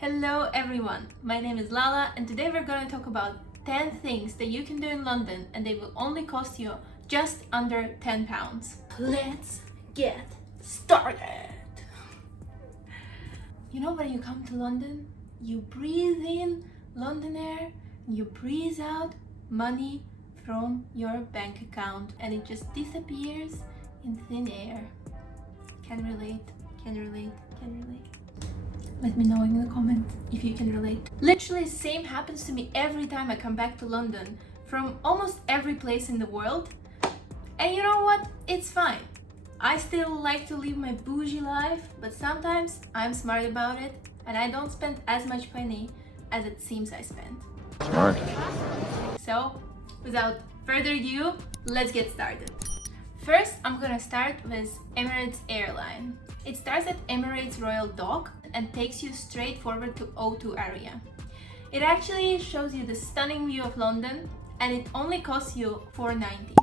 Hello everyone, my name is Lala and today we're going to talk about 10 things that you can do in London and they will only cost you just under £10. Let's get started! You know, when you come to London, you breathe in London air and you breathe out money from your bank account and it just disappears in thin air. Can relate. Let me know in the comments if you can relate. Literally the same happens to me every time I come back to London from almost every place in the world. And you know what? It's fine. I still like to live my bougie life, but sometimes I'm smart about it and I don't spend as much money as it seems I spend. Smart. So, without further ado, let's get started. First, I'm gonna start with Emirates Air Line. It starts at Emirates Royal Dock and takes you straight forward to O2 area. It actually shows you the stunning view of London and it only costs you £4.90,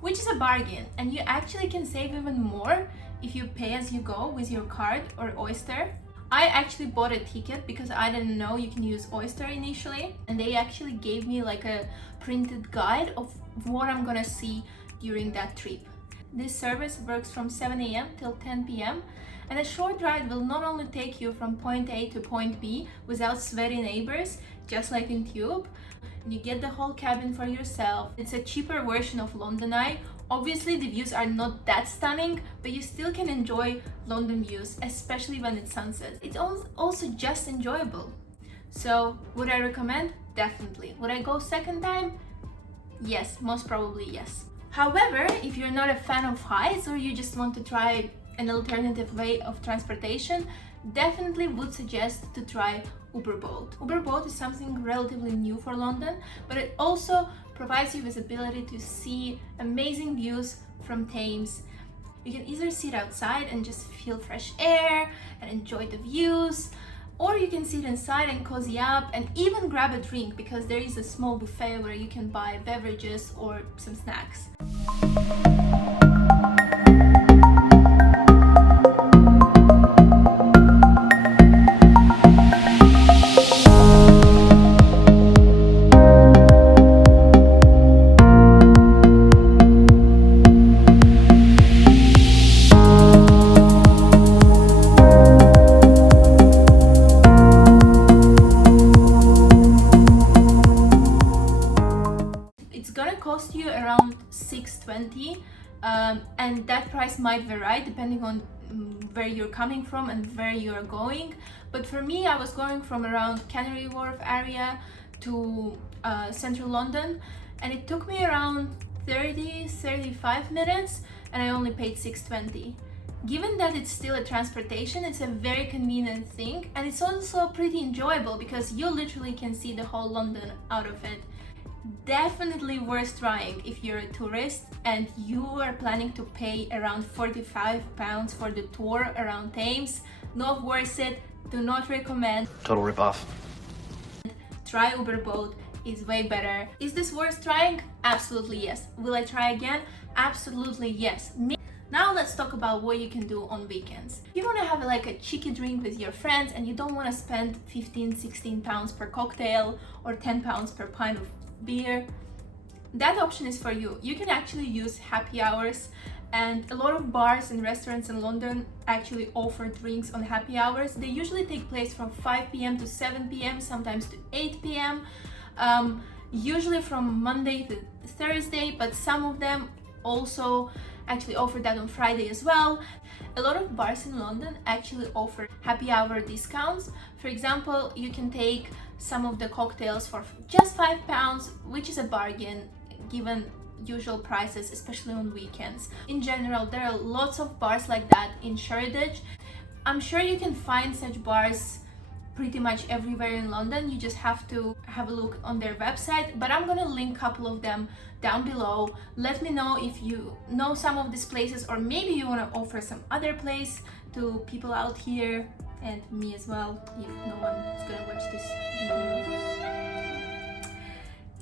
which is a bargain, and you actually can save even more if you pay as you go with your card or Oyster. I actually bought a ticket because I didn't know you can use Oyster initially, and they actually gave me like a printed guide of what I'm gonna see during that trip. This service works from 7 a.m. till 10 p.m. and a short ride will not only take you from point A to point B without sweaty neighbors, just like in Tube. You get the whole cabin for yourself. It's a cheaper version of London Eye. Obviously the views are not that stunning, but you still can enjoy London views, especially when it's sunset. It's also just enjoyable. So would I recommend? Definitely. Would I go second time? Yes, most probably yes. However, if you're not a fan of heights or you just want to try an alternative way of transportation, definitely would suggest to try Uberboat. Uberboat is something relatively new for London, but it also provides you with the ability to see amazing views from Thames. You can either sit outside and just feel fresh air and enjoy the views, or you can sit inside and cozy up and even grab a drink because there is a small buffet where you can buy beverages or some snacks. Cost you around £6.20 and that price might vary depending on where you're coming from and where you're going, but for me I was going from around Canary Wharf area to central London and it took me around 30-35 minutes and I only paid £6.20. Given that it's still a transportation, it's a very convenient thing and it's also pretty enjoyable because you literally can see the whole London out of it. Definitely worth trying if you're a tourist and you are planning to pay around £45 for the tour around Thames. Not worth it, do not recommend. Total rip-off. Try Uberboat, is way better. Is this worth trying? Absolutely yes. Will I try again? Absolutely yes. Now let's talk about what you can do on weekends. If you want to have like a cheeky drink with your friends and you don't want to spend £15-16 per cocktail or £10 per pint of beer, that option is for you. You can actually use happy hours, and a lot of bars and restaurants in London actually offer drinks on happy hours. They usually take place from 5 p.m. to 7 p.m, sometimes to 8 p.m, usually from Monday to Thursday, but some of them also actually offer that on Friday as well. A lot of bars in London actually offer happy hour discounts. For example, you can take some of the cocktails for just £5, which is a bargain given usual prices, especially on weekends. In general, there are lots of bars like that in Shoreditch. I'm sure you can find such bars pretty much everywhere in London. You just have to have a look on their website, but I'm gonna link a couple of them down below. Let me know if you know some of these places, or maybe you want to offer some other place to people out here and me as well, if no one is gonna watch this video.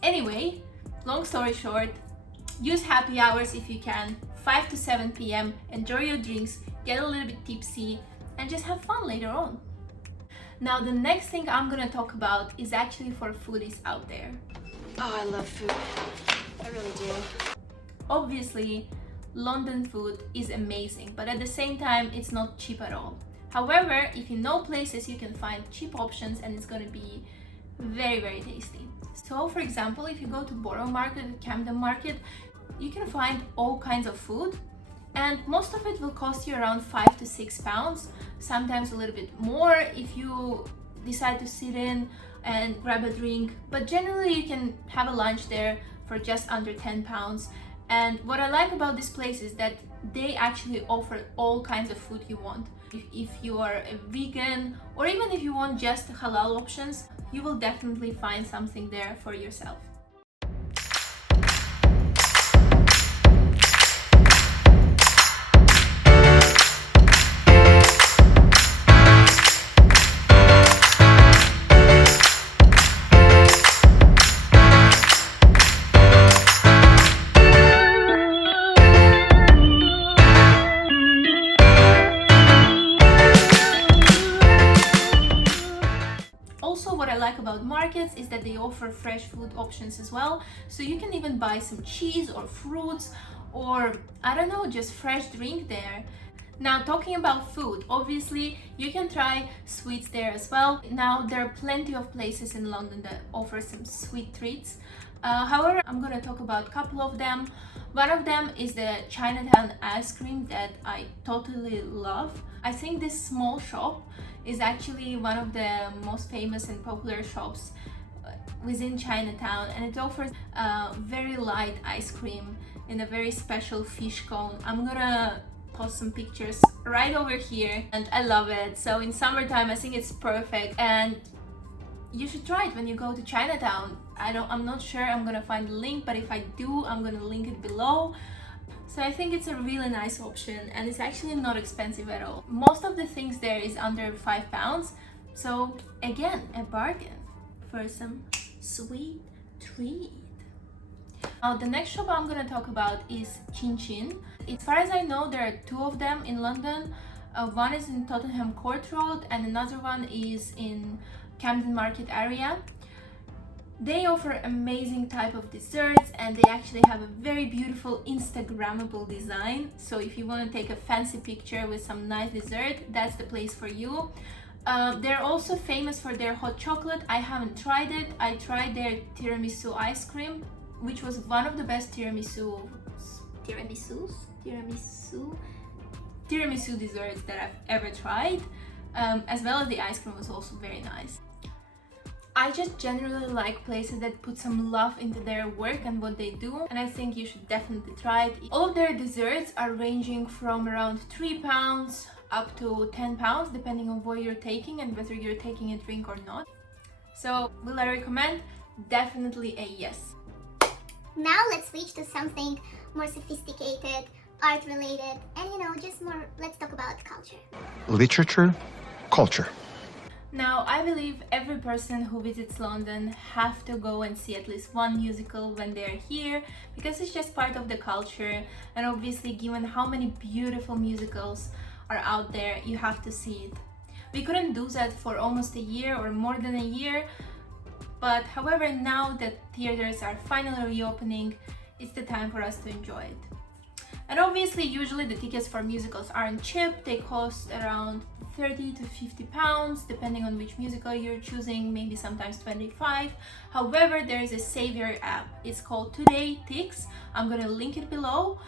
Anyway, long story short, use happy hours if you can, 5 to 7 p.m, enjoy your drinks, get a little bit tipsy and just have fun later on. Now the next thing I'm gonna talk about is actually for foodies out there. Oh, I love food. I really do. Obviously, London food is amazing, but at the same time, it's not cheap at all. However, if you know places, you can find cheap options and it's gonna be very, very tasty. So for example, if you go to Borough Market, Camden Market, you can find all kinds of food, and most of it will cost you around £5 to £6, sometimes a little bit more if you decide to sit in and grab a drink, but generally you can have a lunch there for just under £10. And what I like about this place is that they actually offer all kinds of food you want. If you are a vegan, or even if you want just halal options, you will definitely find something there for yourself. Also, what I like about markets is that they offer fresh food options as well, so you can even buy some cheese or fruits, or I don't know, just fresh drink there. Now, talking about food, obviously you can try sweets there as well. Now, there are plenty of places in London that offer some sweet treats. However, I'm gonna talk about a couple of them. One of them is the Chinatown ice cream that I totally love. I think this small shop is actually one of the most famous and popular shops within Chinatown, and it offers very light ice cream in a very special fish cone. I'm gonna post some pictures right over here, and I love it. So in summertime, I think it's perfect, and you should try it when you go to Chinatown. I'm not sure I'm gonna find the link, but if I do, I'm gonna link it below. So I think it's a really nice option, and it's actually not expensive at all. Most of the things there is under £5, so again, a bargain for some sweet treat. Now the next shop I'm gonna talk about is Chin Chin. As far as I know, there are two of them in London. One is in Tottenham Court Road and another one is in Camden Market area. They offer amazing type of desserts, and they actually have a very beautiful Instagrammable design. So if you want to take a fancy picture with some nice dessert, that's the place for you. They're also famous for their hot chocolate. I haven't tried it. I tried their tiramisu ice cream, which was one of the best tiramisu desserts that I've ever tried, as well as the ice cream was also very nice. I just generally like places that put some love into their work and what they do, and I think you should definitely try it. All of their desserts are ranging from around £3 up to £10, depending on what you're taking and whether you're taking a drink or not. So, will I recommend? Definitely a yes. Now let's switch to something more sophisticated, art related, and just more, let's talk about culture. Literature, culture. Now, I believe every person who visits London have to go and see at least one musical when they're here, because it's just part of the culture, and obviously given how many beautiful musicals are out there, you have to see it. We couldn't do that for almost a year or more than a year, but however, now that theaters are finally reopening, it's the time for us to enjoy it. And obviously, usually the tickets for musicals aren't cheap. They cost around £30 to £50, depending on which musical you're choosing, maybe sometimes 25. However, there is a savior app. It's called Today Tix. I'm gonna link it below.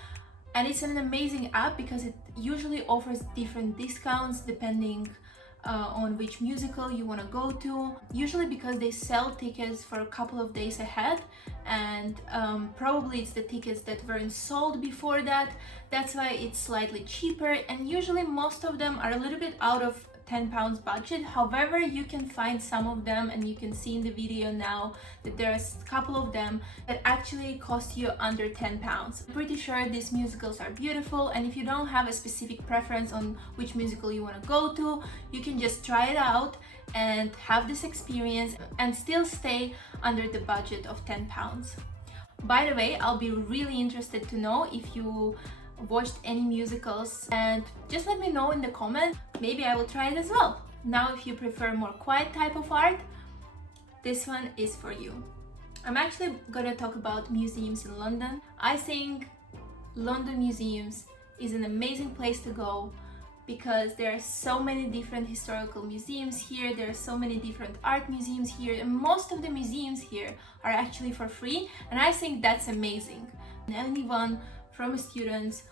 And it's an amazing app because it usually offers different discounts depending on which musical you want to go to. Usually because they sell tickets for a couple of days ahead, and probably it's the tickets that weren't sold before that. That's why it's slightly cheaper, and usually most of them are a little bit out of £10 budget. However, you can find some of them, and you can see in the video now that there's a couple of them that actually cost you under £10. I'm pretty sure these musicals are beautiful, and if you don't have a specific preference on which musical you want to go to, you can just try it out and have this experience and still stay under the budget of £10. By the way, I'll be really interested to know if you watched any musicals, and just let me know in the comments. Maybe I will try it as well. Now, if you prefer more quiet type of art, this one is for you. I'm actually gonna talk about museums in London. I think London museums is an amazing place to go because there are so many different historical museums here, there are so many different art museums here, and most of the museums here are actually for free, and I think that's amazing. And anyone from a student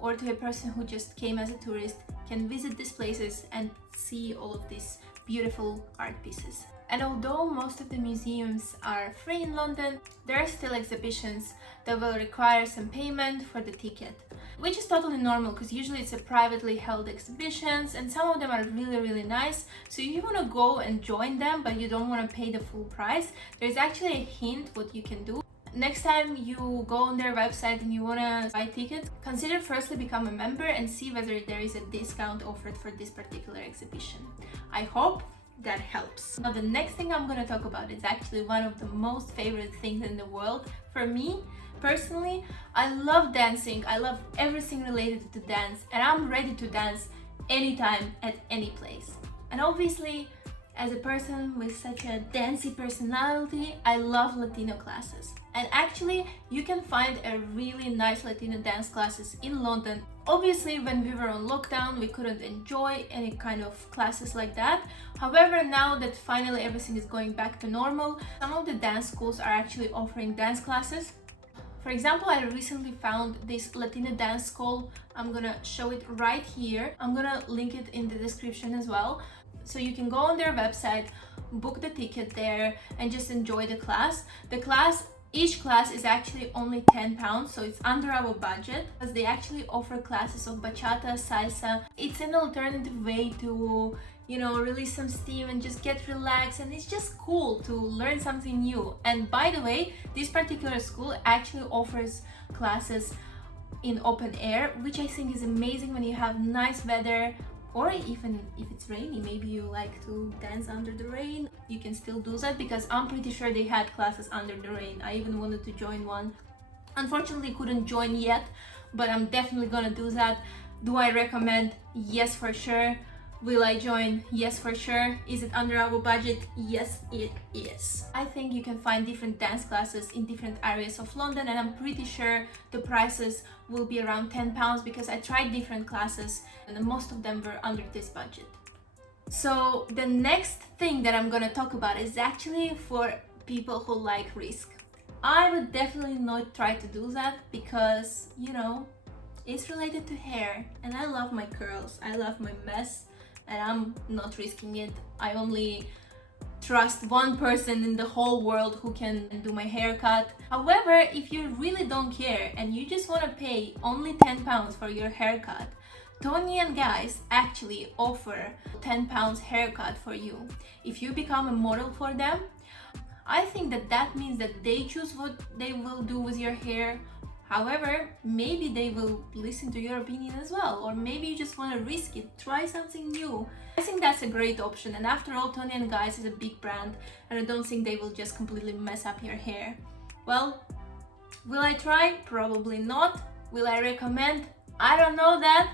or to a person who just came as a tourist can visit these places and see all of these beautiful art pieces. And although most of the museums are free in London, there are still exhibitions that will require some payment for the ticket, which is totally normal because usually it's a privately held exhibitions and some of them are really nice. So if you want to go and join them but you don't want to pay the full price, there's actually a hint what you can do. Next time you go on their website and you want to buy tickets, consider firstly become a member and see whether there is a discount offered for this particular exhibition. I hope that helps. Now the next thing I'm going to talk about is actually one of the most favorite things in the world for me. Personally, I love dancing. I love everything related to dance, and I'm ready to dance anytime at any place. And obviously, as a person with such a dancey personality, I love Latino classes. And actually, you can find a really nice Latino dance classes in London. Obviously, when we were on lockdown, we couldn't enjoy any kind of classes like that. However, now that finally everything is going back to normal, some of the dance schools are actually offering dance classes. For example, I recently found this Latina dance school. I'm gonna show it right here. I'm gonna link it in the description as well. So you can go on their website, book the ticket there, and just enjoy the class. Each class is actually only £10, so it's under our budget, because they actually offer classes of bachata, salsa. It's an alternative way to, you know, release some steam and just get relaxed, and it's just cool to learn something new. And by the way, this particular school actually offers classes in open air, which I think is amazing when you have nice weather, or even if it's rainy, maybe you like to dance under the rain, you can still do that, because I'm pretty sure they had classes under the rain. I even wanted to join one. Unfortunately, couldn't join yet, but I'm definitely gonna do that. Do I recommend? Yes, for sure. Will I join? Yes, for sure. Is it under our budget? Yes, it is. I think you can find different dance classes in different areas of London, and I'm pretty sure the prices will be around £10 because I tried different classes and most of them were under this budget. So the next thing that I'm gonna talk about is actually for people who like risk. I would definitely not try to do that because, you know, it's related to hair and I love my curls, I love my mess, and I'm not risking it. I only trust one person in the whole world who can do my haircut. However, if you really don't care and you just want to pay only £10 for your haircut, Tony and Guys actually offer £10 haircut for you. If you become a model for them, I think that means that they choose what they will do with your hair. However, maybe they will listen to your opinion as well, or maybe you just want to risk it, try something new. I think that's a great option, and after all, Tony & Guys is a big brand, and I don't think they will just completely mess up your hair. Well, will I try? Probably not. Will I recommend? I don't know that,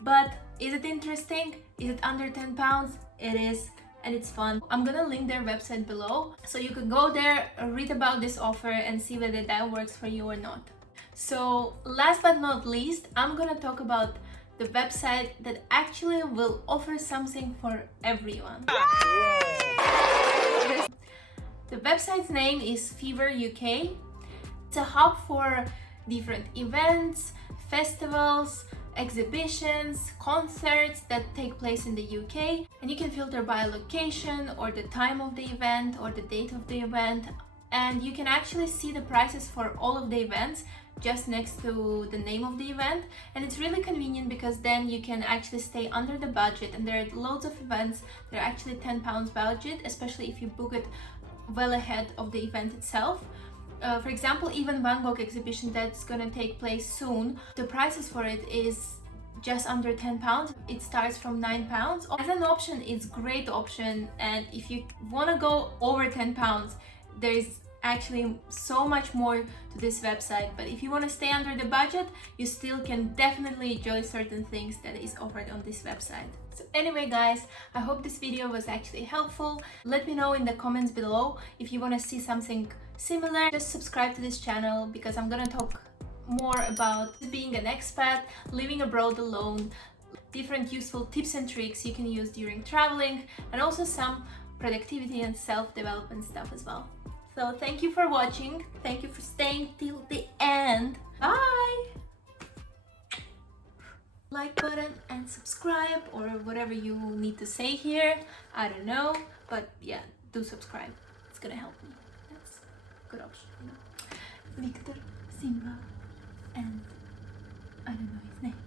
but is it interesting? Is it under £10? It is. And it's fun. I'm gonna link their website below, so you can go there, read about this offer, and see whether that works for you or not. So last but not least, I'm gonna talk about the website that actually will offer something for everyone. The website's name is Fever UK. It's a hub for different events, festivals, exhibitions, concerts that take place in the UK, and you can filter by location or the time of the event or the date of the event, and you can actually see the prices for all of the events just next to the name of the event. And it's really convenient because then you can actually stay under the budget, and there are loads of events that are actually £10 budget, especially if you book it well ahead of the event itself. For example, even Van Gogh exhibition that's gonna take place soon, the prices for it is just under £10. It starts from £9. As an option, it's a great option, and if you want to go over £10, there is actually so much more to this website, but if you want to stay under the budget, you still can definitely enjoy certain things that is offered on this website. So anyway guys, I hope this video was actually helpful. Let me know in the comments below if you want to see something similar. Just subscribe to this channel because I'm gonna talk more about being an expat, living abroad alone, different useful tips and tricks you can use during traveling, and also some productivity and self-development stuff as well. So thank you for watching, thank you for staying till the end. Bye! Like button and subscribe, or whatever you need to say here, I don't know, but yeah, do subscribe, it's gonna help me. That's a good option, you know. Victor, Simba, and I don't know his name.